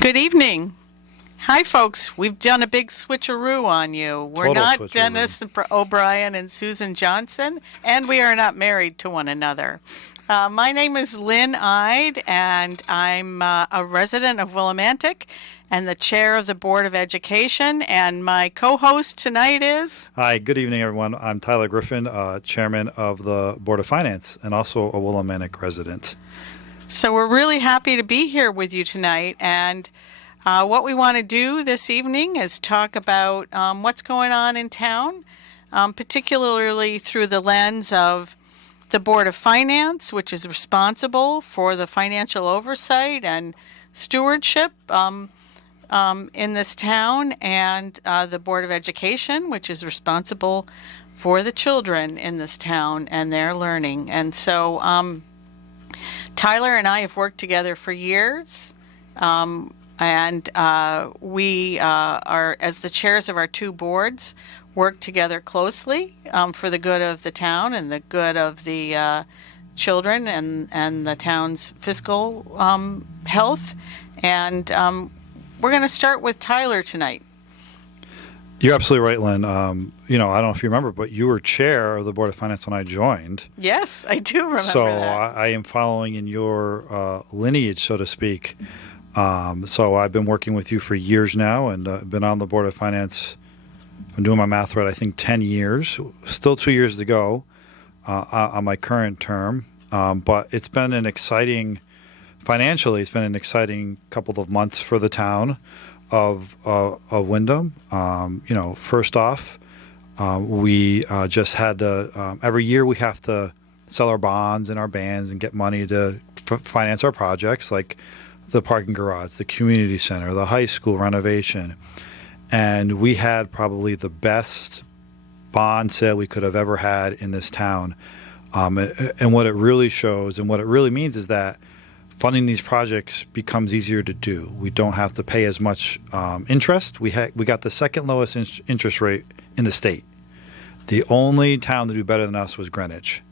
Good evening. Hi, folks. We've done a big switcheroo on you. We're Total not switcheroo. Dennis O'Brien and Susan Johnson, and we are not married to one another. My name is Lynn Ide, and I'm a resident of Willimantic and the chair of the Board of Education. And my co-host tonight is... Hi, good evening, everyone. I'm Tyler Griffin, chairman of the Board of Finance and also a Willimantic resident. So we're really happy to be here with you tonight, and what we want to do this evening is talk about what's going on in town, particularly through the lens of the Board of Finance, which is responsible for the financial oversight and stewardship in this town, and the Board of Education, which is responsible for the children in this town and their learning. And so Tyler and I have worked together for years, and we are, as the chairs of our two boards, work together closely for the good of the town and the good of the children and the town's fiscal health. And we're going to start with Tyler tonight. You're absolutely right, Lynn. I don't know if you remember, but you were chair of the Board of Finance when I joined. Yes, I do remember so that. I am following in your lineage, so to speak. So I've been working with you for years now, and been on the Board of Finance. I'm doing my math right, I think 10 years. Still 2 years to go on my current term. But it's been financially, it's been an exciting couple of months for the town of Windham. First off, we just had to, every year we have to sell our bonds and our bands and get money to finance our projects like the parking garage, the community center, the high school renovation. And we had probably the best bond sale we could have ever had in this town. And what it really shows and what it really means is that funding these projects becomes easier to do. We don't have to pay as much interest. We got the second lowest interest rate in the state. The only town to do better than us was Greenwich.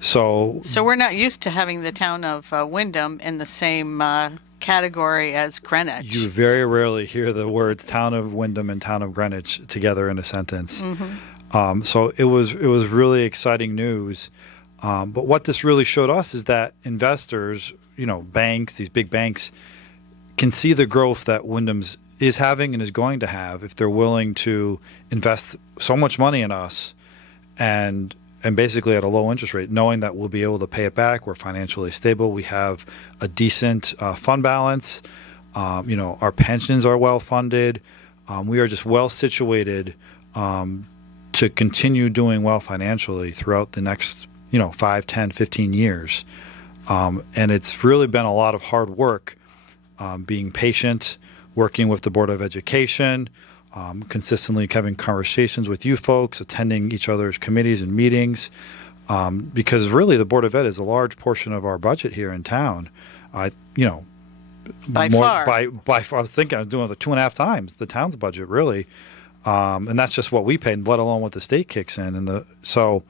So we're not used to having the town of Windham in the same category as Greenwich. You very rarely hear the words town of Windham and town of Greenwich together in a sentence. Mm-hmm. So it was really exciting news. But what this really showed us is that investors, banks, these big banks, can see the growth that Windham's is having and is going to have if they're willing to invest so much money in us and basically at a low interest rate, knowing that we'll be able to pay it back. We're financially stable. We have a decent fund balance. Our pensions are well funded. We are just well situated to continue doing well financially throughout the next 5, 10, 15 years. And it's really been a lot of hard work, being patient, working with the Board of Education, consistently having conversations with you folks, attending each other's committees and meetings, because really the Board of Ed is a large portion of our budget here in town. By far. I was thinking I was doing it 2.5 times the town's budget, really. And that's just what we pay, let alone what the state kicks in. So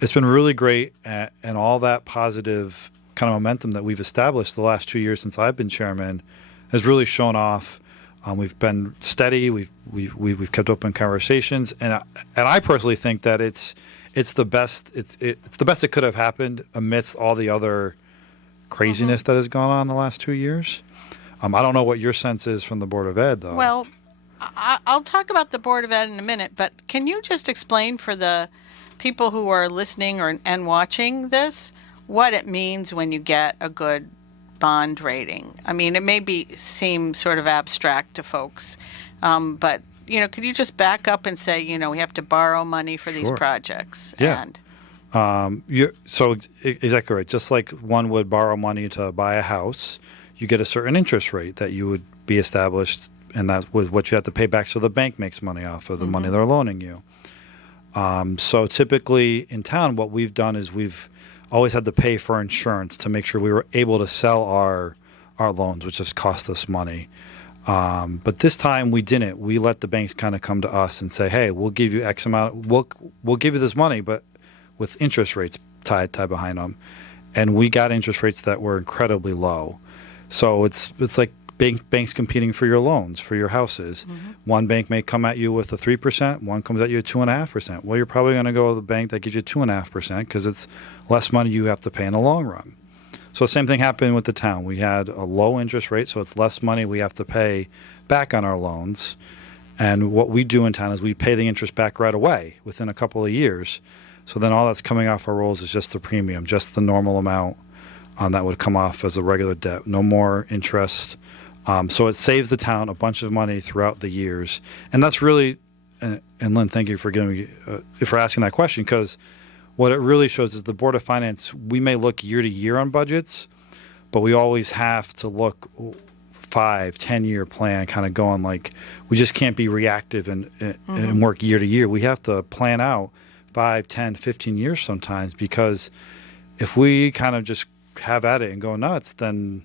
it's been really great, and all that positive kind of momentum that we've established the last 2 years since I've been chairman has really shown off. We've been steady. We've kept open conversations, and I personally think that it's the best. It's the best that could have happened amidst all the other craziness that has gone on the last 2 years. I don't know what your sense is from the Board of Ed, though. Well, I'll talk about the Board of Ed in a minute, but can you just explain for the people who are listening and watching this what it means when you get a good bond rating? I mean, it may seem sort of abstract to folks, but could you just back up and say, we have to borrow money for these projects? Yeah. So exactly right. Just like one would borrow money to buy a house, you get a certain interest rate that you would be established, and that's what you have to pay back. So the bank makes money off of the money they're loaning you. So typically in town, what we've done is we've always had to pay for insurance to make sure we were able to sell our loans, which has cost us money. But this time we didn't. We let the banks kind of come to us and say, "Hey, we'll give you X amount. We'll give you this money, but with interest rates tied behind them." And we got interest rates that were incredibly low. So it's like banks competing for your loans, for your houses. One bank may come at you with a 3%, one comes at you at 2.5%. Well, you're probably going to go to the bank that gives you 2.5% because it's less money you have to pay in the long run. So the same thing happened with the town. We had a low interest rate, so it's less money we have to pay back on our loans. And what we do in town is we pay the interest back right away within a couple of years. So then all that's coming off our rolls is just the premium, just the normal amount that would come off as a regular debt, no more interest. So it saves the town a bunch of money throughout the years. And that's really, and Lynn, thank you for giving me, for asking that question, because what it really shows is the Board of Finance, we may look year to year on budgets, but we always have to look 5-10 year plan, kind of going like, we just can't be reactive and work year to year. We have to plan out 5, 10, 15 years sometimes, because if we kind of just have at it and go nuts, then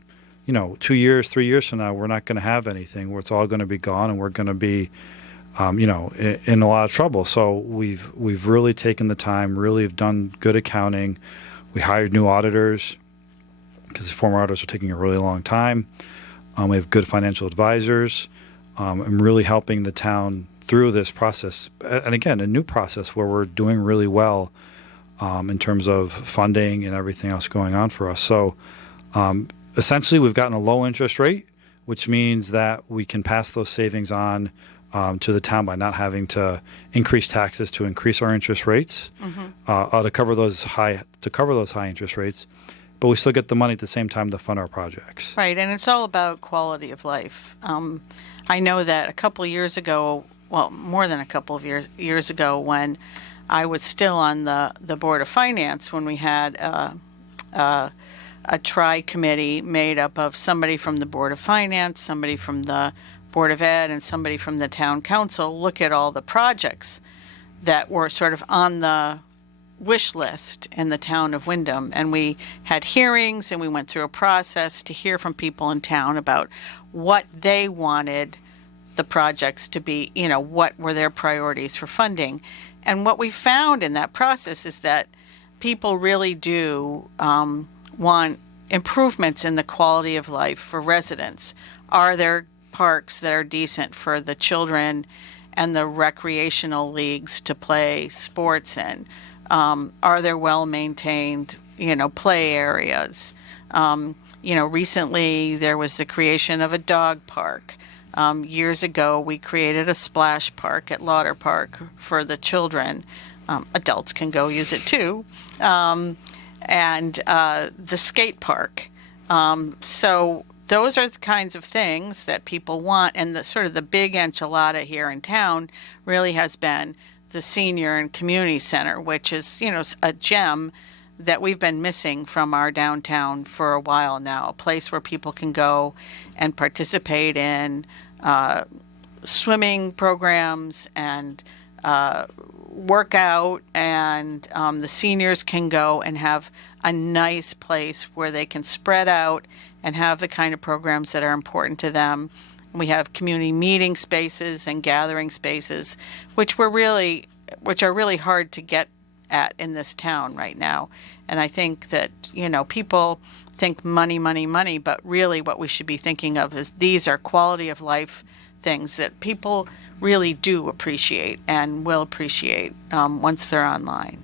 2 years, 3 years from now, we're not going to have anything. It's all going to be gone, and we're going to be in a lot of trouble. So we've really taken the time, really have done good accounting. We hired new auditors because the former auditors are taking a really long time. We have good financial advisors, and really helping the town through this process. And again, a new process where we're doing really well in terms of funding and everything else going on for us. So essentially, we've gotten a low interest rate, which means that we can pass those savings on to the town by not having to increase taxes to increase our interest rates to cover those high interest rates. But we still get the money at the same time to fund our projects. Right, and it's all about quality of life. I know that a couple of years ago, well, more than a couple of years ago, when I was still on the Board of Finance, when we had a tri-committee made up of somebody from the Board of Finance, somebody from the Board of Ed, and somebody from the Town Council, look at all the projects that were sort of on the wish list in the town of Windham. And we had hearings, and we went through a process to hear from people in town about what they wanted the projects to be, what were their priorities for funding. And what we found in that process is that people really do want improvements in the quality of life for residents. Are there parks that are decent for the children and the recreational leagues to play sports in? Are there well-maintained, play areas? Recently there was the creation of a dog park. Years ago, we created a splash park at Lauder Park for the children. Adults can go use it too. And the skate park. So those are the kinds of things that people want. And the sort of the big enchilada here in town really has been the senior and community center, which is, a gem that we've been missing from our downtown for a while now, a place where people can go and participate in swimming programs and work out, and the seniors can go and have a nice place where they can spread out and have the kind of programs that are important to them. We have community meeting spaces and gathering spaces, which are really hard to get at in this town right now. And I think that, people think money, money, money, but really what we should be thinking of is these are quality of life things that people really do appreciate and will appreciate once they're online.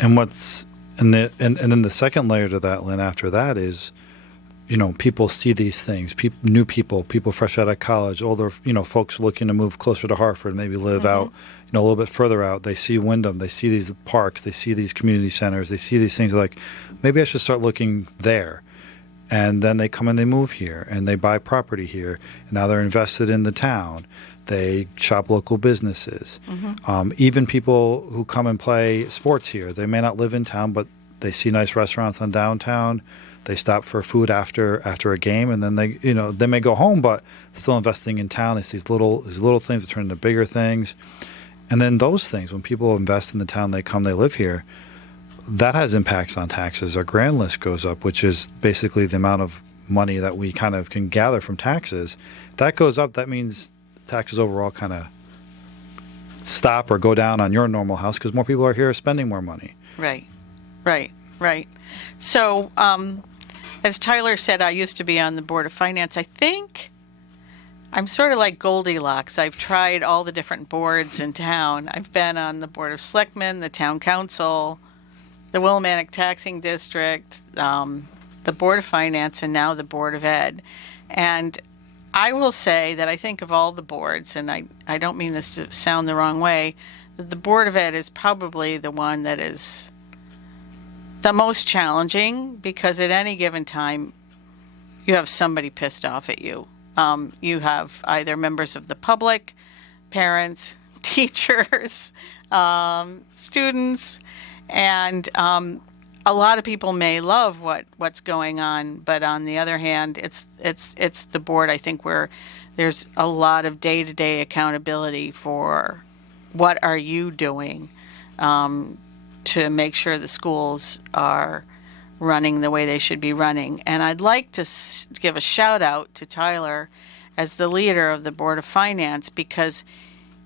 And then the second layer to that, Lynn, after that is, people see these things, new people fresh out of college, older, folks looking to move closer to Hartford, maybe live out, a little bit further out. They see Windham, they see these parks, they see these community centers, they see these things like, maybe I should start looking there. And then they come and they move here and they buy property here. And now they're invested in the town. They shop local businesses. Even people who come and play sports here, they may not live in town, but they see nice restaurants on downtown. They stop for food after a game, and then they may go home, but still investing in town. It's these little things that turn into bigger things. And then those things, when people invest in the town, they come, they live here, that has impacts on taxes. Our grand list goes up, which is basically the amount of money that we kind of can gather from taxes. If that goes up, that means taxes overall kind of stop or go down on your normal house because more people are here spending more money. Right. So As Tyler said, I used to be on the Board of Finance. I think I'm sort of like Goldilocks. I've tried all the different boards in town. I've been on the Board of Selectmen, the Town Council, the Willimantic Taxing District, the Board of Finance, and now the Board of Ed. And I will say that I think of all the boards, and I don't mean this to sound the wrong way, that the Board of Ed is probably the one that is the most challenging, because at any given time you have somebody pissed off at you. You have either members of the public, parents, teachers, students, and a lot of people may love what's going on, but on the other hand, it's the board, I think, where there's a lot of day-to-day accountability for what are you doing to make sure the schools are running the way they should be running. And I'd like to give a shout out to Tyler as the leader of the Board of Finance, because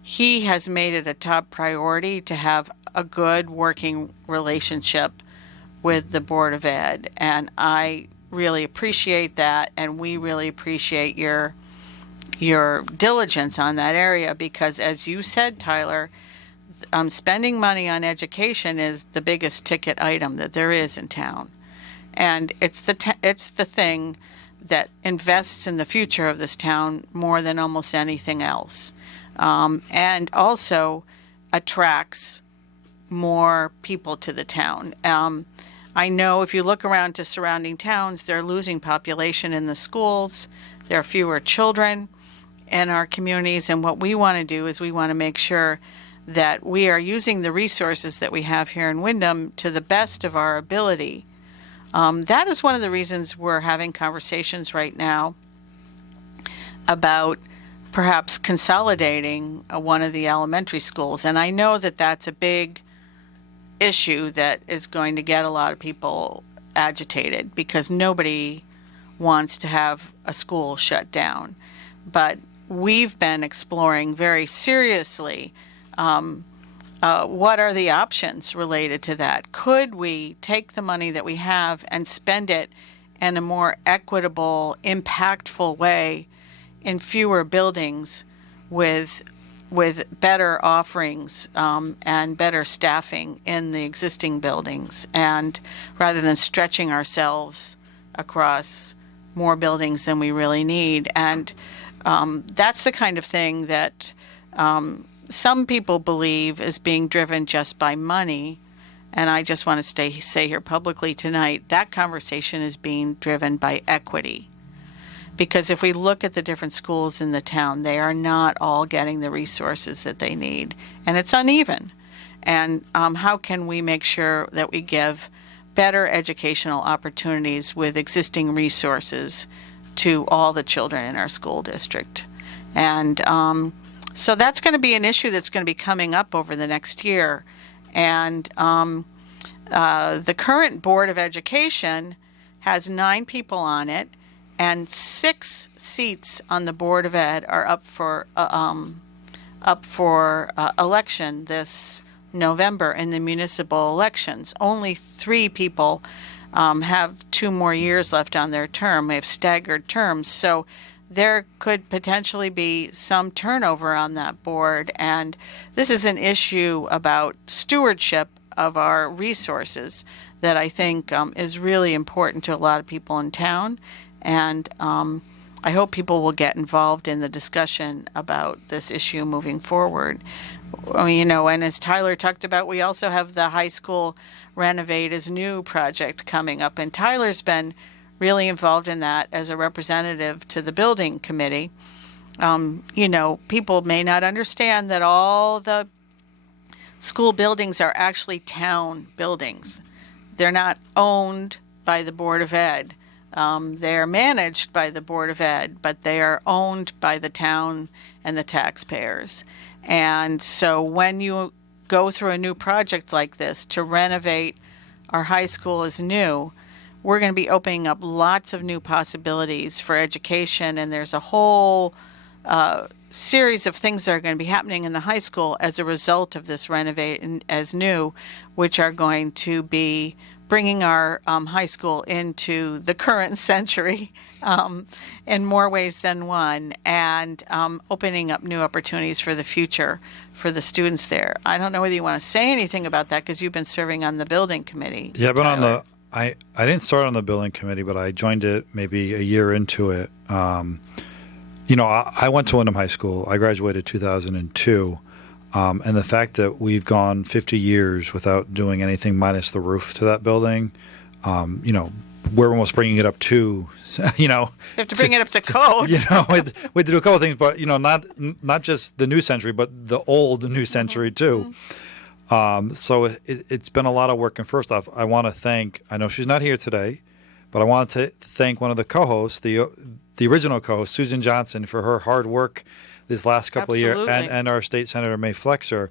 he has made it a top priority to have a good working relationship with the Board of Ed. And I really appreciate that, and we really appreciate your diligence on that area, because as you said, Tyler, spending money on education is the biggest ticket item that there is in town. And it's the thing that invests in the future of this town more than almost anything else, and also attracts more people to the town. I know if you look around to surrounding towns, they're losing population in the schools. There are fewer children in our communities, and what we want to do is we want to make sure that we are using the resources that we have here in Windham to the best of our ability. That is one of the reasons we're having conversations right now about perhaps consolidating one of the elementary schools. And I know that that's a big issue that is going to get a lot of people agitated, because nobody wants to have a school shut down. But we've been exploring very seriously what are the options related to that. Could we take the money that we have and spend it in a more equitable, impactful way in fewer buildings with better offerings and better staffing in the existing buildings, and rather than stretching ourselves across more buildings than we really need. And that's the kind of thing that some people believe is being driven just by money. And I just want to say here publicly tonight, that conversation is being driven by equity. Because if we look at the different schools in the town, they are not all getting the resources that they need. And it's uneven. And how can we make sure that we give better educational opportunities with existing resources to all the children in our school district? And so that's going to be an issue that's going to be coming up over the next year. And the current Board of Education has 9 people on it, and 6 seats on the Board of Ed are up for election this November in the municipal elections. Only 3 people have 2 more years left on their term. They have staggered terms. So there could potentially be some turnover on that board. And this is an issue about stewardship of our resources that I think is really important to a lot of people in town. And I hope people will get involved in the discussion about this issue moving forward. You know, and as Tyler talked about, we also have the high school Renovate is New project coming up. And Tyler's been really involved in that as a representative to the building committee. You know, people may not understand that all the school buildings are actually town buildings. They're not owned by the Board of Ed. They're managed by the Board of Ed, but they are owned by the town and the taxpayers. And so when you go through a new project like this to renovate our high school as new, we're going to be opening up lots of new possibilities for education, and there's a whole series of things that are going to be happening in the high school as a result of this Renovate as New, which are going to be bringing our high school into the current century in more ways than one, and opening up new opportunities for the future for the students there. I don't know whether you want to say anything about that because you've been serving on the building committee. Yeah, but Tyler. I didn't start on the building committee, but I joined it maybe a year into it. I went to Windham High School. I graduated 2002. And the fact that we've gone 50 years without doing anything minus the roof to that building, we're almost bringing it up to, You have to bring it up to code. we had to do a couple of things, but, not just the new century, but the old new century too. So it's been a lot of work. And first off, I want to thank, I know she's not here today, but I want to thank one of the co-hosts, the original co-host, Susan Johnson, for her hard work this last couple of years, and our state senator, May Flexer,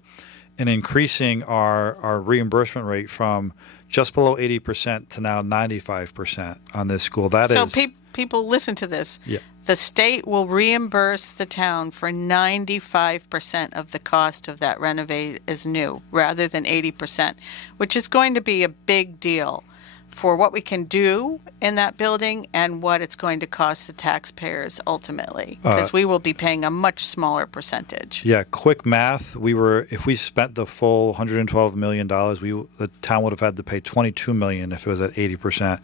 in increasing our reimbursement rate from just below 80% to now 95% on this school. So people listen to this. Yeah. The state will reimburse the town for 95% of the cost of that renovate as new, rather than 80%, which is going to be a big deal for what we can do in that building and what it's going to cost the taxpayers ultimately, because we will be paying a much smaller percentage. Yeah, quick math. If we spent the full $112 million, the town would have had to pay $22 million if it was at 80%,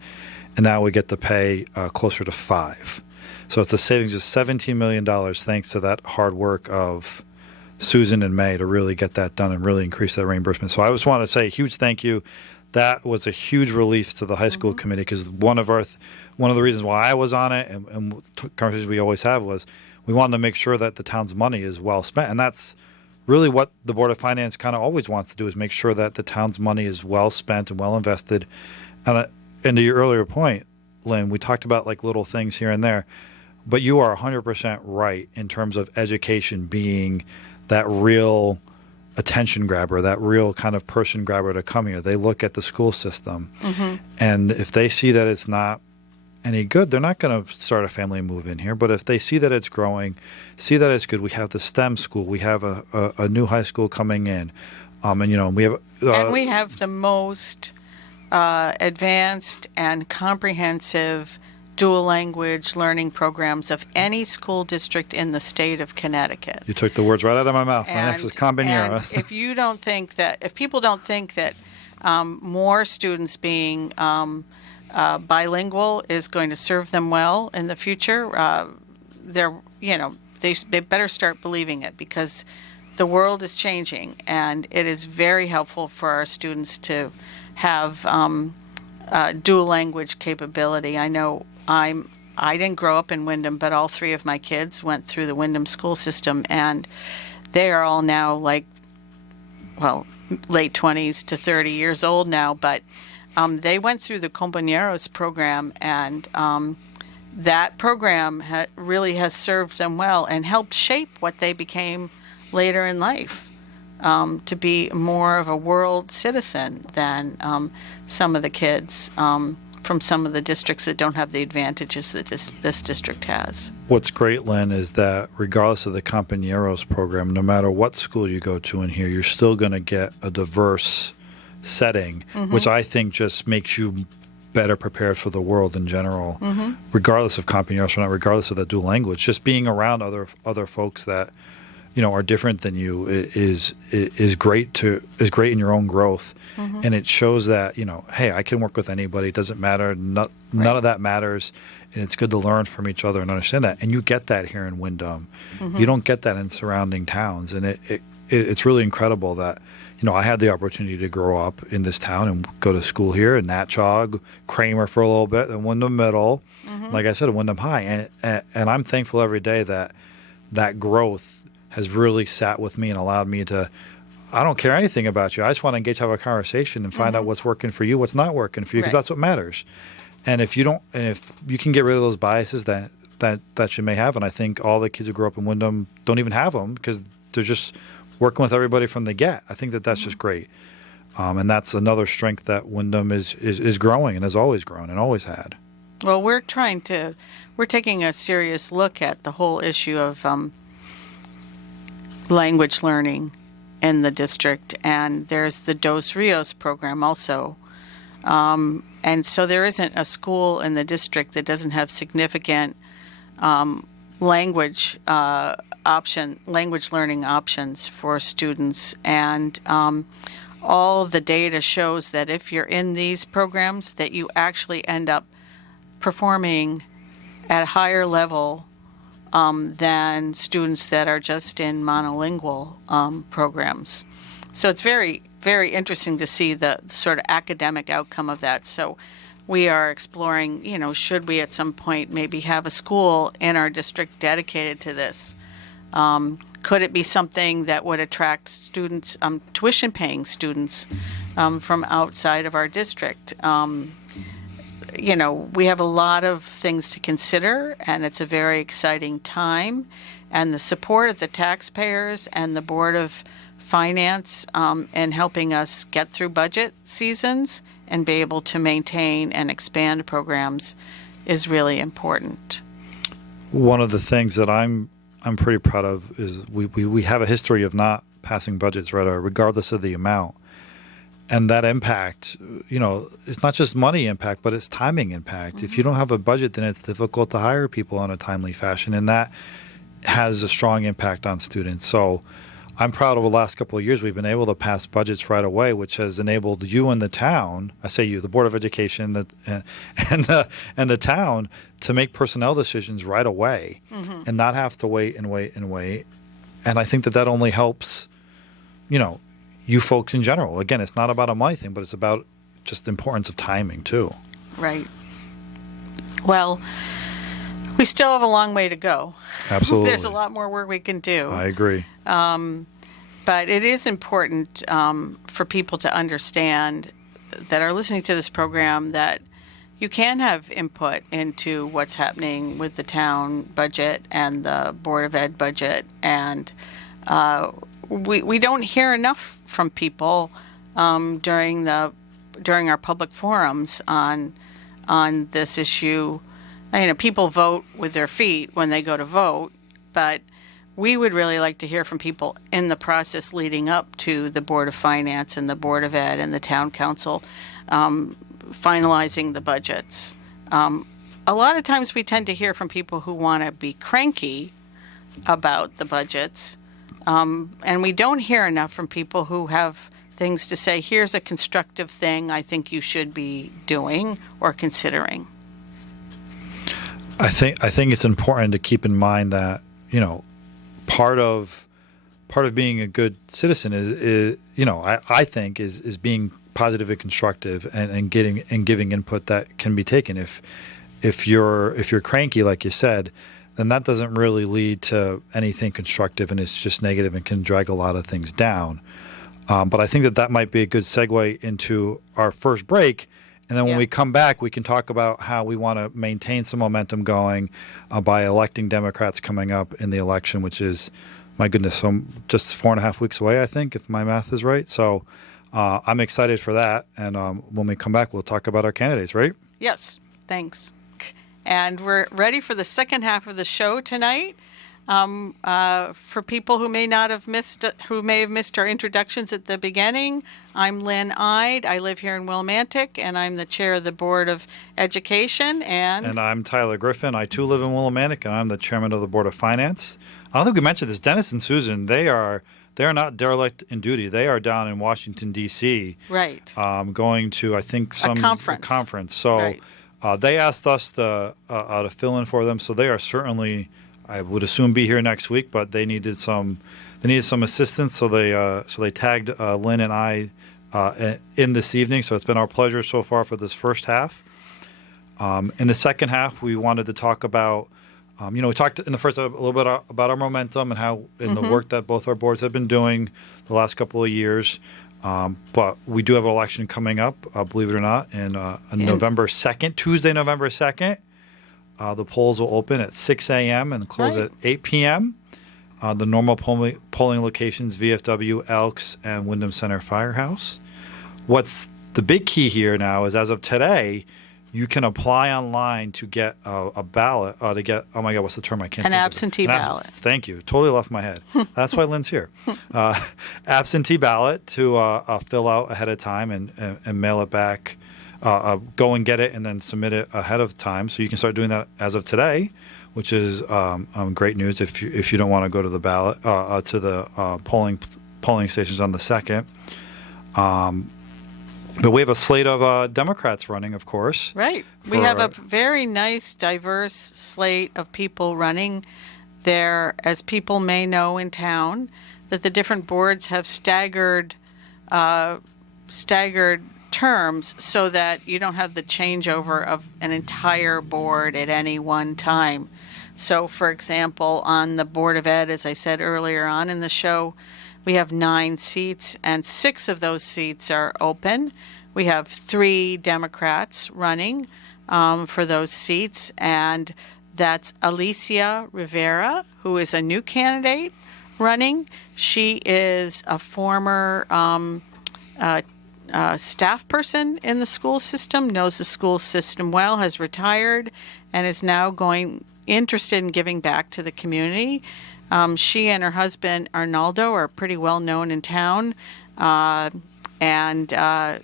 and now we get to pay closer to $5 million. So it's a savings of $17 million thanks to that hard work of Susan and May to really get that done and really increase that reimbursement. So I just want to say a huge thank you. That was a huge relief to the high school committee, because one of the reasons why I was on it and conversations we always have was we wanted to make sure that the town's money is well spent. And that's really what the Board of Finance kind of always wants to do, is make sure that the town's money is well spent and well invested. And to your earlier point, Lynn, we talked about like little things here and there, but you are 100% right in terms of education being that real attention grabber, that real kind of person grabber to come here. They look at the school system, and if they see that it's not any good, they're not going to start a family and move in here. But if they see that it's growing, see that it's good, we have the STEM school, we have a new high school coming in, and we have and we have the most advanced and comprehensive dual language learning programs of any school district in the state of Connecticut. You took the words right out of my mouth. My next is Compañeros. And if people don't think that more students being bilingual is going to serve them well in the future, they better start believing it, because the world is changing, and it is very helpful for our students to have dual language capability. I know I didn't grow up in Windham, but all three of my kids went through the Windham school system, and they are all now late 20s to 30 years old now, but they went through the Compañeros program, and that program really has served them well and helped shape what they became later in life, to be more of a world citizen than some of the kids from some of the districts that don't have the advantages that this district has. What's great, Lynn, is that regardless of the Compañeros program, no matter what school you go to in here, you're still going to get a diverse setting, which I think just makes you better prepared for the world in general, regardless of Compañeros or not, regardless of the dual language. Just being around other folks that are different than you is great in your own growth, and it shows that hey, I can work with anybody. It doesn't matter. None of that matters, and it's good to learn from each other and understand that. And you get that here in Windham. You don't get that in surrounding towns, and it's really incredible that I had the opportunity to grow up in this town and go to school here in Natchog, Kramer for a little bit, and Windham Middle, like I said, Windham High, and I'm thankful every day that growth has really sat with me and allowed me to, I don't care anything about you. I just want to engage, have a conversation, and find out what's working for you, what's not working for you, because that's what matters. And if you can get rid of those biases that you may have, and I think all the kids who grow up in Windham don't even have them, because they're just working with everybody from the get. I think that's just great. And that's another strength that Windham is growing and has always grown and always had. Well, we're taking a serious look at the whole issue of language learning in the district, and there's the Dos Rios program also And so there isn't a school in the district that doesn't have significant language language learning options for students. And all the data shows that if you're in these programs, that you actually end up performing at a higher level than students that are just in monolingual programs. So it's very, very interesting to see the sort of academic outcome of that. So we are exploring, should we at some point maybe have a school in our district dedicated to this? Could it be something that would attract students, tuition-paying students from outside of our district? We have a lot of things to consider, and it's a very exciting time. And the support of the taxpayers and the Board of Finance in helping us get through budget seasons and be able to maintain and expand programs is really important. One of the things that I'm pretty proud of is we have a history of not passing budgets right away, regardless of the amount. And that impact, it's not just money impact, but it's timing impact. Mm-hmm. If you don't have a budget, then it's difficult to hire people in a timely fashion, and that has a strong impact on students. So I'm proud over the last couple of years we've been able to pass budgets right away, which has enabled you and the town, I say you, the Board of Education and the town, to make personnel decisions right away, mm-hmm. and not have to wait and wait and wait. And I think that only helps, you folks in general. Again, it's not about a money thing, but it's about just the importance of timing too. Right. Well, we still have a long way to go. Absolutely. There's a lot more work we can do. I agree. But it is important for people to understand that are listening to this program that you can have input into what's happening with the town budget and the Board of Ed budget. And we don't hear enough from people during our public forums on this issue. People vote with their feet when they go to vote, but we would really like to hear from people in the process leading up to the Board of Finance and the Board of Ed and the Town Council finalizing the budgets. A lot of times we tend to hear from people who want to be cranky about the budgets, and we don't hear enough from people who have things to say, here's a constructive thing I think you should be doing or considering. I think it's important to keep in mind that, part of being a good citizen is I think is being positive and constructive and giving input that can be taken. If you're cranky, like you said, then that doesn't really lead to anything constructive, and it's just negative and can drag a lot of things down. But I think that might be a good segue into our first break. And then when we come back, we can talk about how we want to maintain some momentum going by electing Democrats coming up in the election, which is, my goodness, just 4.5 weeks away, I think, if my math is right. So I'm excited for that. And when we come back, we'll talk about our candidates, right? Yes, thanks. And we're ready for the second half of the show tonight. For people who may have missed our introductions at the beginning, I'm Lynn Ide. I live here in Willimantic, and I'm the chair of the Board of Education. And I'm Tyler Griffin. I too live in Willimantic, and I'm the chairman of the Board of Finance. I don't think we mentioned this. Dennis and Susan, they are not derelict in duty. They are down in Washington, D.C. Right. Going to, I think, a conference. So right. They asked us to fill in for them. So they are certainly, I would assume, be here next week, but they needed some assistance, so they tagged Lynn and I in this evening. So it's been our pleasure so far for this first half. In the second half, we wanted to talk about, we talked in the first a little bit about our momentum and how in the work that both our boards have been doing the last couple of years. But we do have an election coming up, believe it or not, in November 2nd, Tuesday, November 2nd. The polls will open at 6 a.m. and close at 8 p.m. The normal polling locations, VFW, Elks, and Wyndham Center Firehouse. What's the big key here now is, as of today, you can apply online to get a ballot, to get, oh my God, what's the term? I can't An absentee ballot. Thank you. Totally left my head. That's why Lynn's here. Absentee ballot to fill out ahead of time and mail it back go and get it and then submit it ahead of time. So you can start doing that as of today, which is great news if you don't want to go to the ballot to the polling stations on the 2nd. But we have a slate of Democrats running, of course. Right. We have a very nice, diverse slate of people running there. As people may know in town, that the different boards have staggered terms so that you don't have the changeover of an entire board at any one time. So, for example, on the Board of Ed, as I said earlier on in the show, we have 9 seats, and 6 of those seats are open. We have 3 Democrats running for those seats, and that's Alicia Rivera, who is a new candidate running. She is a former staff person in the school system, knows the school system well, has retired, and is now interested in giving back to the community. She and her husband Arnaldo are pretty well known in town, and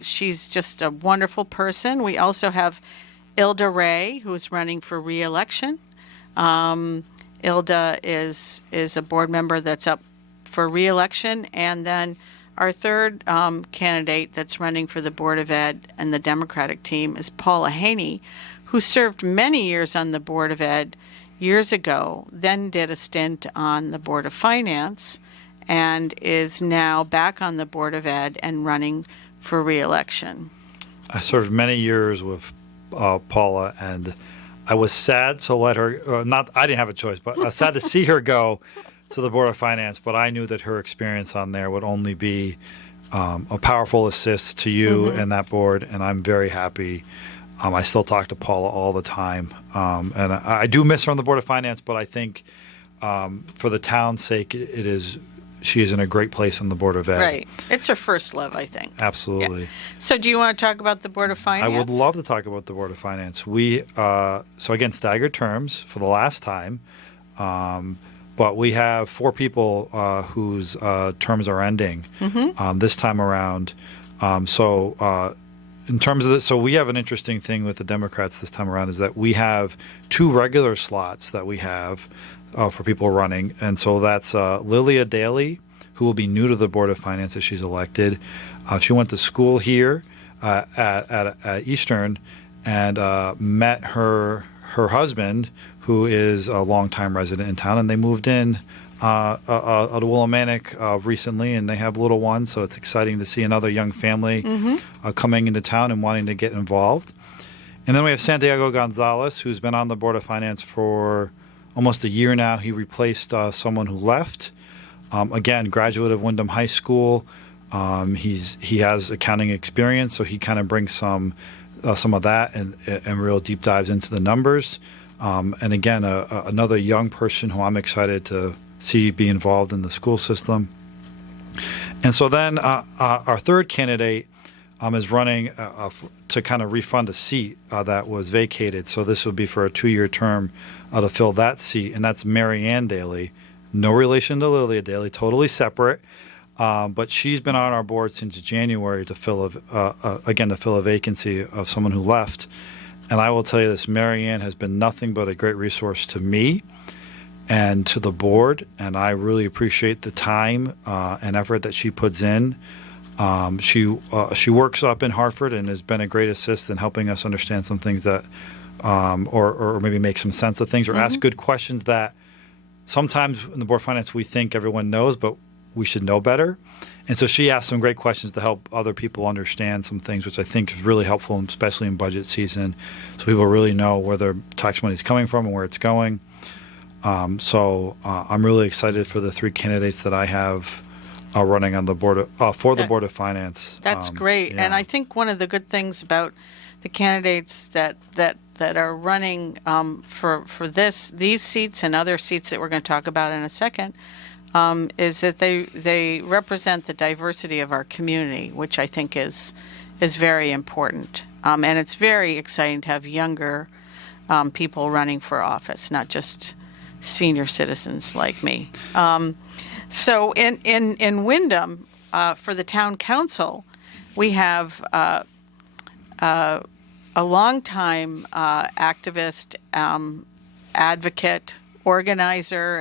she's just a wonderful person. We also have Ilda Ray, who's running for re-election. Ilda is a board member that's up for re-election, and then our third candidate that's running for the Board of Ed and the Democratic team is Paula Haney, who served many years on the Board of Ed years ago, then did a stint on the Board of Finance, and is now back on the Board of Ed and running for re-election. I served many years with Paula, and I was sad to let her, I didn't have a choice, but sad to see her go to the Board of Finance, but I knew that her experience on there would only be a powerful assist to you and that board, and I'm very happy. I still talk to Paula all the time, and I do miss her on the Board of Finance, but I think for the town's sake, she is in a great place on the Board of Ed. Right. It's her first love, I think. Absolutely. Yeah. So do you want to talk about the Board of Finance? I would love to talk about the Board of Finance. We, so again, staggered terms for the last time, but we have 4 people whose terms are ending this time around. In terms of this, so we have an interesting thing with the Democrats this time around is that we have 2 regular slots that we have for people running. And so that's Lilia Daly, who will be new to the Board of Finance as she's elected. She went to school here at Eastern and met her husband, who is a longtime resident in town, and they moved in at Willimantic recently, and they have little ones, so it's exciting to see another young family coming into town and wanting to get involved. And then we have Santiago Gonzalez, who's been on the Board of Finance for almost a year now. He replaced someone who left. Again, graduate of Wyndham High School. He has accounting experience, so he kind of brings some of that and real deep dives into the numbers. And again, another young person who I'm excited to see be involved in the school system. And so then our third candidate is running to kind of refund a seat that was vacated. So this would be for a 2-year term to fill that seat, and that's Mary Ann Daly. No relation to Lilia Daly, totally separate. But she's been on our board since January to fill a vacancy of someone who left. And I will tell you this, Mary Ann has been nothing but a great resource to me and to the board, and I really appreciate the time and effort that she puts in. She works up in Hartford and has been a great assist in helping us understand some things that, or maybe make some sense of things, or ask good questions that sometimes in the Board of Finance we think everyone knows, but we should know better. And so she asked some great questions to help other people understand some things, which I think is really helpful, especially in budget season, so people really know where their tax money is coming from and where it's going. So I'm really excited for the 3 candidates that I have running on the board for the Board of Finance. That's great. Yeah. And I think one of the good things about the candidates that are running for these seats and other seats that we're going to talk about in a second is that they represent the diversity of our community, which I think is very important. And it's very exciting to have younger people running for office, not just senior citizens like me. So in Wyndham, for the town council, we have a longtime activist, advocate, organizer,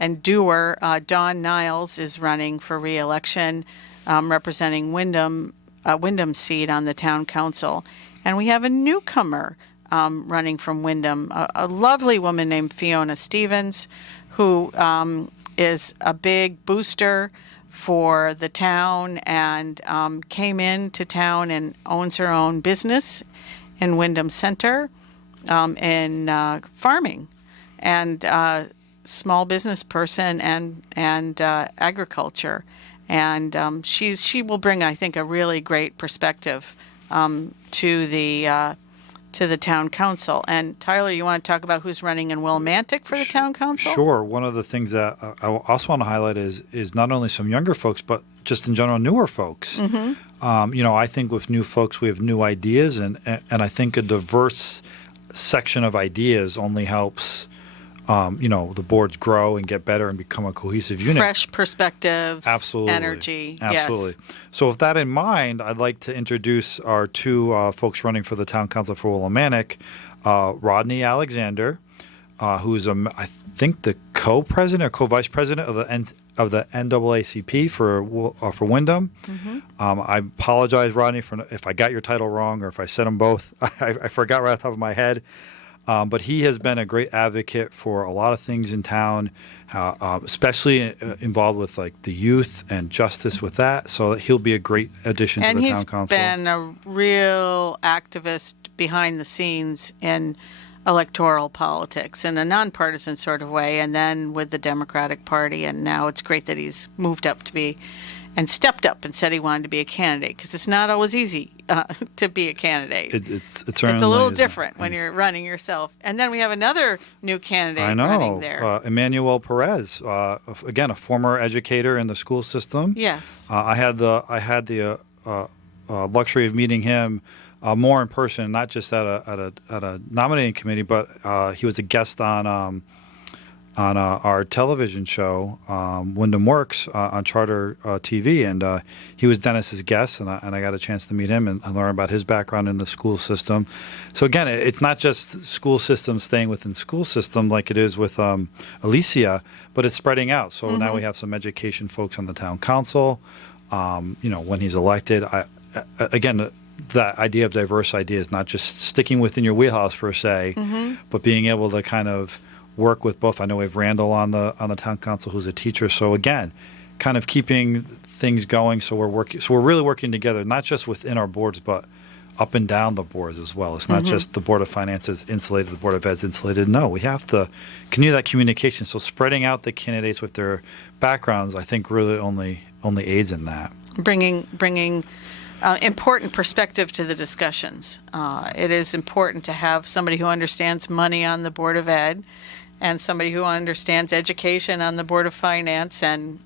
and doer. Dawn Niles is running for re-election, representing Wyndham's seat on the town council. And we have a newcomer running from Wyndham, a lovely woman named Fiona Stevens, who is a big booster for the town and came into town and owns her own business in Wyndham Center in farming and small business person and agriculture. And she will bring, I think, a really great perspective to the town council. And Tyler, you want to talk about who's running in Willimantic for the town council? Sure. One of the things that I also want to highlight is not only some younger folks, but just in general newer folks. I think with new folks we have new ideas, and I think a diverse section of ideas only helps the boards grow and get better and become a cohesive unit. Fresh perspectives, absolutely, energy. Absolutely. Yes. So with that in mind, I'd like to introduce our two folks running for the town council for Willimantic, Rodney Alexander, who's I think the co-president or co-vice president of the NAACP for Wyndham. I apologize, Rodney, if I got your title wrong or if I said them both. I forgot right off the top of my head. But he has been a great advocate for a lot of things in town, especially involved with like the youth and justice with that. So he'll be a great addition to the town council. And he's been a real activist behind the scenes in electoral politics in a nonpartisan sort of way, and then with the Democratic Party. And now it's great that he's moved up to be and stepped up and said he wanted to be a candidate, because it's not always easy to be a candidate. It's a little different when you're running yourself. And then we have another new candidate running there. Emmanuel Perez, again, a former educator in the school system. Yes. I had the luxury of meeting him more in person, not just at a nominating committee, but he was a guest on our television show, Wyndham Works, on Charter TV, and he was Dennis's guest, and I got a chance to meet him and learn about his background in the school system. So again, it's not just school system staying within school system like it is with Alicia, but it's spreading out. So now we have some education folks on the town council. When he's elected, again, that idea of diverse ideas, not just sticking within your wheelhouse per se, but being able to kind of work with both. I know we have Randall on the town council, who's a teacher. So again, kind of keeping things going. So we're really working together, not just within our boards, but up and down the boards as well. It's not just the Board of Finance is insulated, the Board of Ed's insulated. No, we have to continue that communication. So spreading out the candidates with their backgrounds, I think, really only aids in that. Bringing important perspective to the discussions. It is important to have somebody who understands money on the Board of Ed, and somebody who understands education on the Board of Finance, and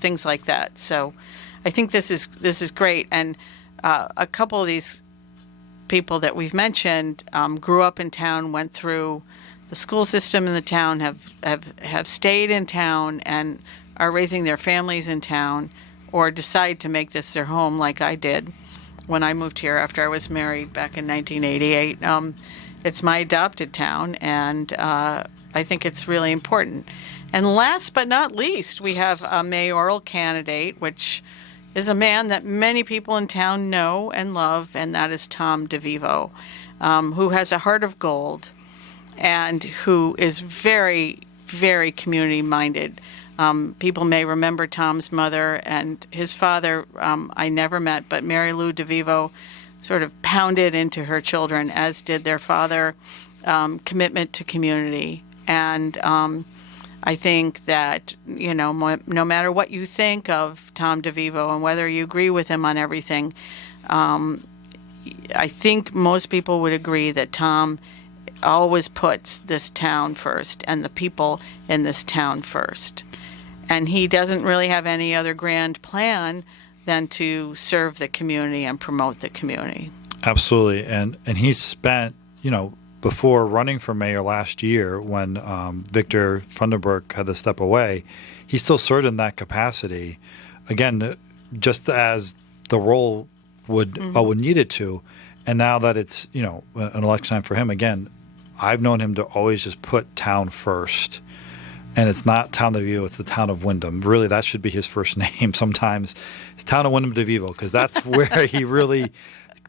things like that. So I think this is great. And a couple of these people that we've mentioned grew up in town, went through the school system in the town, have stayed in town and are raising their families in town, or decide to make this their home like I did when I moved here after I was married back in 1988. It's my adopted town, and I think it's really important. And last but not least, we have a mayoral candidate, which is a man that many people in town know and love, and that is Tom DeVivo, who has a heart of gold and who is very, very community-minded. People may remember Tom's mother and his father. I never met, but Mary Lou DeVivo sort of pounded into her children, as did their father, commitment to community. And I think that, no matter what you think of Tom DeVivo and whether you agree with him on everything, I think most people would agree that Tom always puts this town first and the people in this town first. And he doesn't really have any other grand plan than to serve the community and promote the community. Absolutely. And he's spent, before running for mayor last year, when Victor Funderburk had to step away, he still served in that capacity. Again, just as the role would need it to. And now that it's, an election time for him, again, I've known him to always just put town first. And it's not Town of DeVivo, it's the Town of Wyndham. Really, that should be his first name sometimes. It's Town of Wyndham DeVivo, because that's where he really,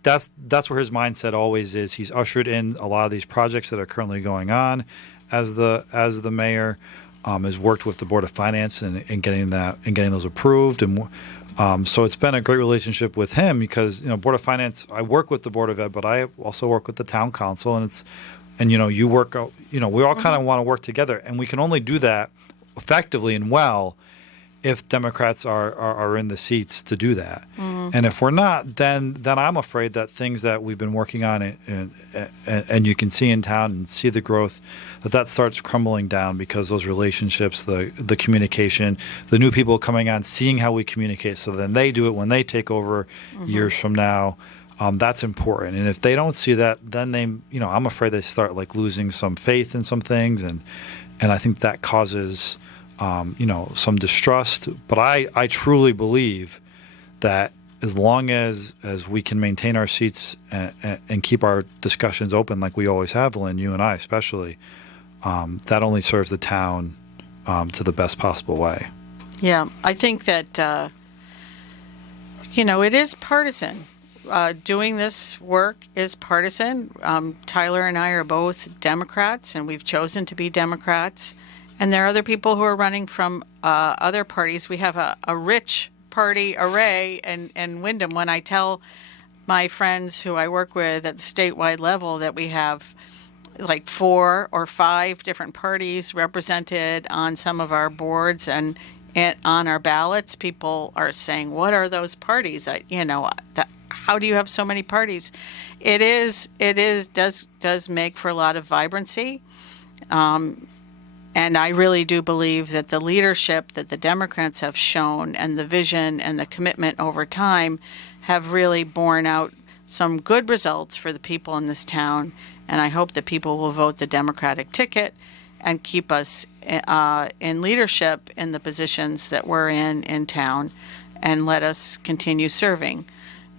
that's where his mindset always is. He's ushered in a lot of these projects that are currently going on as the mayor. Has worked with the Board of Finance and getting those approved, and so it's been a great relationship with him because Board of Finance. I work with the Board of Ed, but I also work with the Town Council, and you work. We all kind of want to work together, and we can only do that effectively and well if Democrats are in the seats to do that. And if we're not, then I'm afraid that things that we've been working on and you can see in town and see the growth, that starts crumbling down because those relationships, the communication, the new people coming on, seeing how we communicate, so then they do it when they take over years from now. That's important. And if they don't see that, then I'm afraid they start losing some faith in some things, and I think that causes some distrust. But I truly believe that as long as we can maintain our seats and keep our discussions open like we always have, Lynn, you and I especially, that only serves the town to the best possible way. Yeah, I think that, it is partisan. Doing this work is partisan. Tyler and I are both Democrats, and we've chosen to be Democrats. And there are other people who are running from other parties. We have a rich party array in Wyndham. When I tell my friends who I work with at the statewide level that we have 4 or 5 different parties represented on some of our boards and on our ballots, people are saying, "What are those parties?" How do you have so many parties? It does make for a lot of vibrancy. And I really do believe that the leadership that the Democrats have shown and the vision and the commitment over time have really borne out some good results for the people in this town. And I hope that people will vote the Democratic ticket and keep us in leadership in the positions that we're in town and let us continue serving.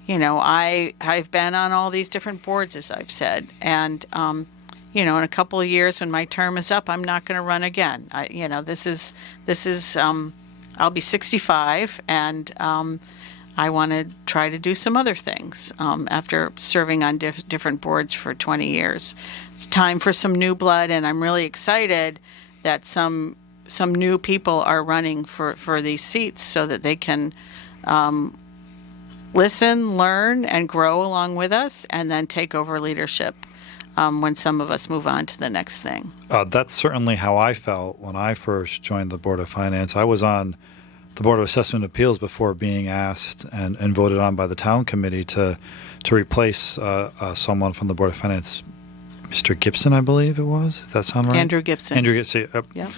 I've been on all these different boards, as I've said, and in a couple of years when my term is up, I'm not going to run again. This is I'll be 65, and I want to try to do some other things after serving on different boards for 20 years. It's time for some new blood, and I'm really excited that some new people are running for these seats so that they can listen, learn, and grow along with us, and then take over leadership when some of us move on to the next thing. That's certainly how I felt when I first joined the Board of Finance. I was on the Board of Assessment Appeals before being asked and voted on by the town committee to replace someone from the Board of Finance, Mr. Gibson, I believe it was. Does that sound right? Andrew Gibson. Andrew Gibson. Yeah.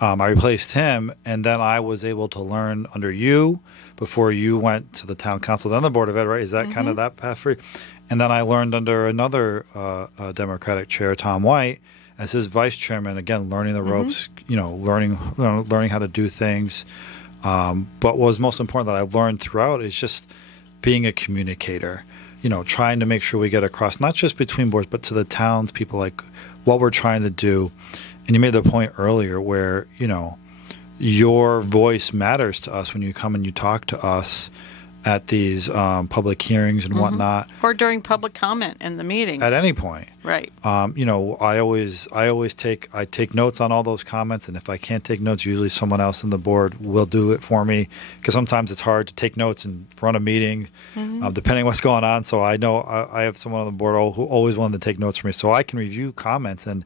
I replaced him, and then I was able to learn under you before you went to the town council, then the Board of Ed, right? Is that kind of that path for you? And then I learned under another Democratic chair, Tom White, as his vice chairman. Again, learning the ropes, learning how to do things. But what was most important that I've learned throughout is just being a communicator. Trying to make sure we get across, not just between boards, but to the townspeople, what we're trying to do. And you made the point earlier where your voice matters to us when you come and you talk to us at these public hearings and whatnot, or during public comment in the meetings. At any point, right? I always take notes on all those comments, and if I can't take notes, usually someone else on the board will do it for me, because sometimes it's hard to take notes and run a meeting, depending on what's going on. So I know I have someone on the board who always wanted to take notes for me, so I can review comments and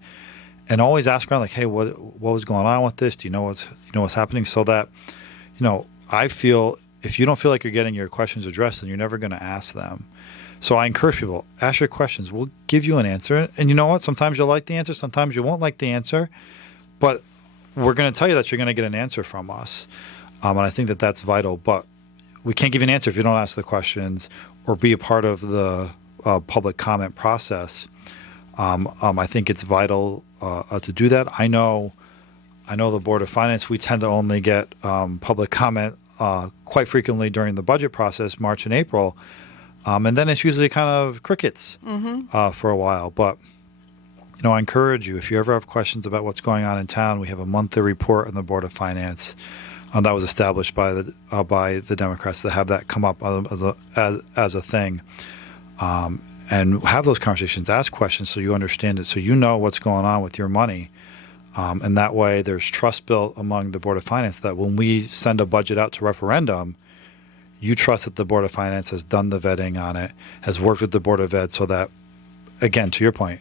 always ask around, hey, what was going on with this? Do you know what's happening? So that I feel. If you don't feel like you're getting your questions addressed, then you're never going to ask them. So I encourage people, ask your questions. We'll give you an answer. And you know what? Sometimes you'll like the answer. Sometimes you won't like the answer. But we're going to tell you that you're going to get an answer from us. And I think that that's vital. But we can't give you an answer if you don't ask the questions or be a part of the public comment process. I think it's vital to do that. I know the Board of Finance, we tend to only get public comment quite frequently during the budget process, March and April. And then it's usually kind of crickets for a while. But I encourage you, if you ever have questions about what's going on in town, we have a monthly report on the Board of Finance that was established by the Democrats to have that come up as a thing, and have those conversations, ask questions so you understand it, so you know what's going on with your money, and that way there's trust built among the Board of Finance that when we send a budget out to referendum, you trust that the Board of Finance has done the vetting on it, has worked with the Board of Ed, so that, again, to your point.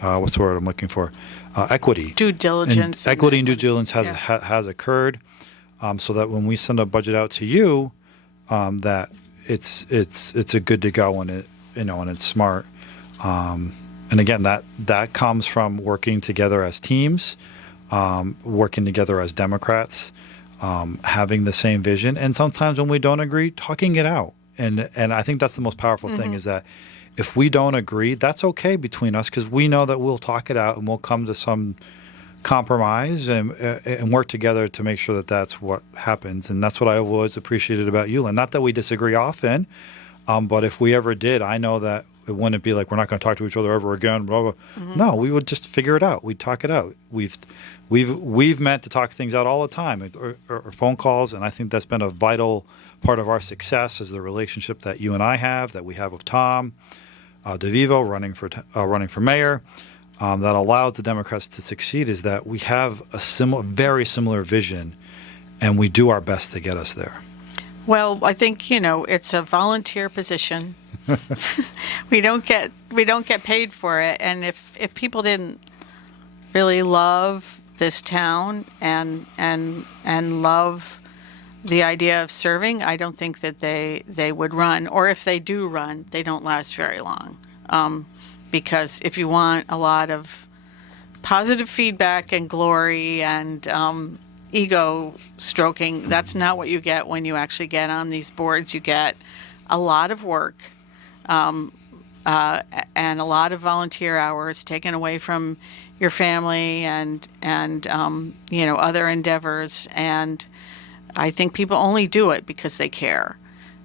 What's the word I'm looking for? Equity. Due diligence. Equity and due diligence has occurred, so that when we send a budget out to you, that it's a good to go and it's smart. And again, that comes from working together as teams, working together as Democrats, having the same vision, and sometimes when we don't agree, talking it out. And I think that's the most powerful thing is that. If we don't agree, that's okay between us because we know that we'll talk it out and we'll come to some compromise and work together to make sure that that's what happens. And that's what I've always appreciated about you, Lynn. Not that we disagree often, but if we ever did, I know that it wouldn't be like we're not going to talk to each other ever again. Blah, blah. No, we would just figure it out. We'd talk it out. We've meant to talk things out all the time, or phone calls, and I think that's been a vital part of our success is the relationship that you and I have, that we have with Tom DeVivo running for mayor, that allows the Democrats to succeed is that we have a very similar vision, and we do our best to get us there. Well, I think it's a volunteer position. we don't get paid for it, and if people didn't really love this town and love the idea of serving, I don't think that they would run. Or if they do run, they don't last very long. Because if you want a lot of positive feedback and glory and ego stroking, that's not what you get when you actually get on these boards. You get a lot of work and a lot of volunteer hours taken away from your family and other endeavors. And I think people only do it because they care.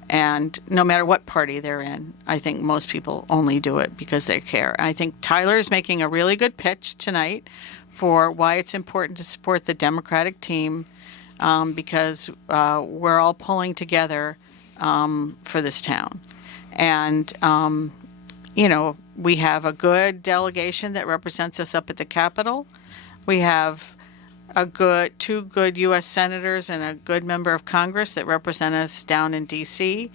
And no matter what party they're in, I think most people only do it because they care. And I think Tyler is making a really good pitch tonight for why it's important to support the Democratic team because we're all pulling together for this town. And, we have a good delegation that represents us up at the Capitol. We have two good U.S. senators and a good member of Congress that represent us down in D.C.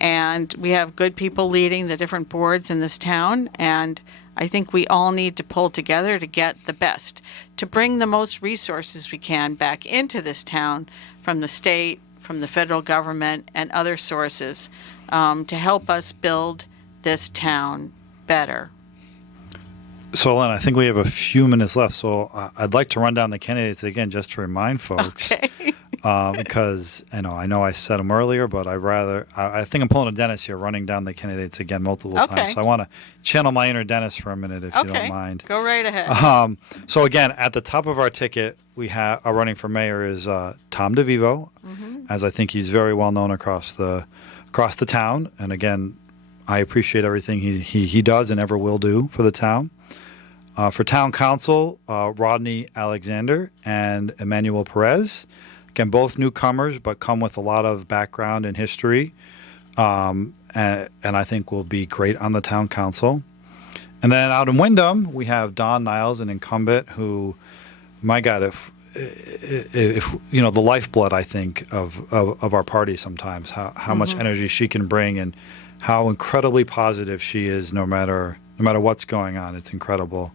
And we have good people leading the different boards in this town. And I think we all need to pull together to get the best, to bring the most resources we can back into this town from the state, from the federal government, and other sources to help us build this town better. So, Len, I think we have a few minutes left, so I'd like to run down the candidates again just to remind folks. Okay. Because I know I said them earlier, but I think I'm pulling a Dennis here, running down the candidates again multiple times. So I want to channel my inner Dennis for a minute, if you don't mind. Go right ahead. So again, at the top of our ticket, we have running for mayor is Tom DeVivo, as I think he's very well known across the town. And again, I appreciate everything he does and ever will do for the town. For town council, Rodney Alexander and Emmanuel Perez. Again, both newcomers, but come with a lot of background and history, and I think will be great on the town council. And then out in Windham, we have Don Niles, an incumbent who, my God, if the lifeblood, I think, of our party sometimes, how much energy she can bring and how incredibly positive she is no matter what's going on. It's incredible.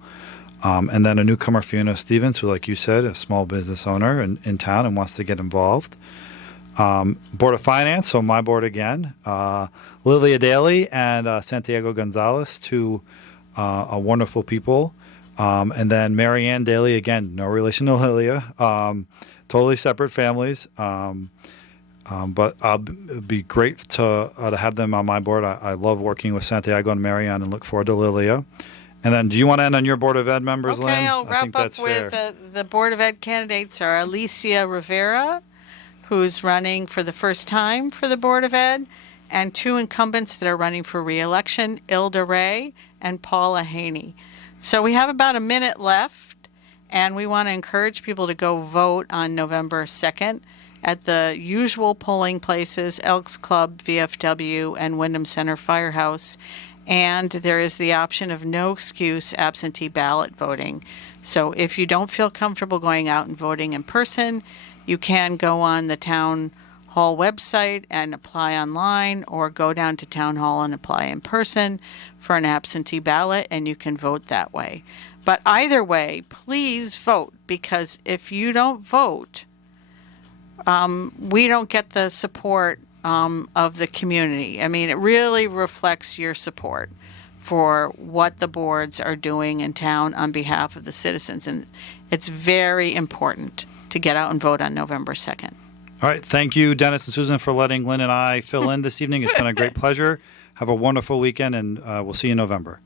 And then a newcomer, Fiona Stevens, who, like you said, a small business owner in town and wants to get involved. Board of Finance, so my board again. Lilia Daly and Santiago Gonzalez, two wonderful people. And then Marianne Daly, again, no relation to Lilia. Totally separate families. But it'd be great to have them on my board. I love working with Santiago and Marianne and look forward to Lilia. And then do you want to end on your Board of Ed members, Lynn? Okay, I'll wrap up with the Board of Ed candidates are Alicia Rivera, who's running for the first time for the Board of Ed, and 2 incumbents that are running for re-election, Ilda Ray and Paula Haney. So we have about a minute left, and we want to encourage people to go vote on November 2nd at the usual polling places, Elks Club, VFW, and Wyndham Center Firehouse. And there is the option of no excuse absentee ballot voting. So if you don't feel comfortable going out and voting in person, you can go on the town hall website and apply online, or go down to town hall and apply in person for an absentee ballot, and you can vote that way. But either way, please vote, because if you don't vote, we don't get the support of the community. I mean, it really reflects your support for what the boards are doing in town on behalf of the citizens, and it's very important to get out and vote on November 2nd. All right. Thank you, Dennis and Susan, for letting Lynn and I fill in this evening. It's been a great pleasure. Have a wonderful weekend, and we'll see you in November.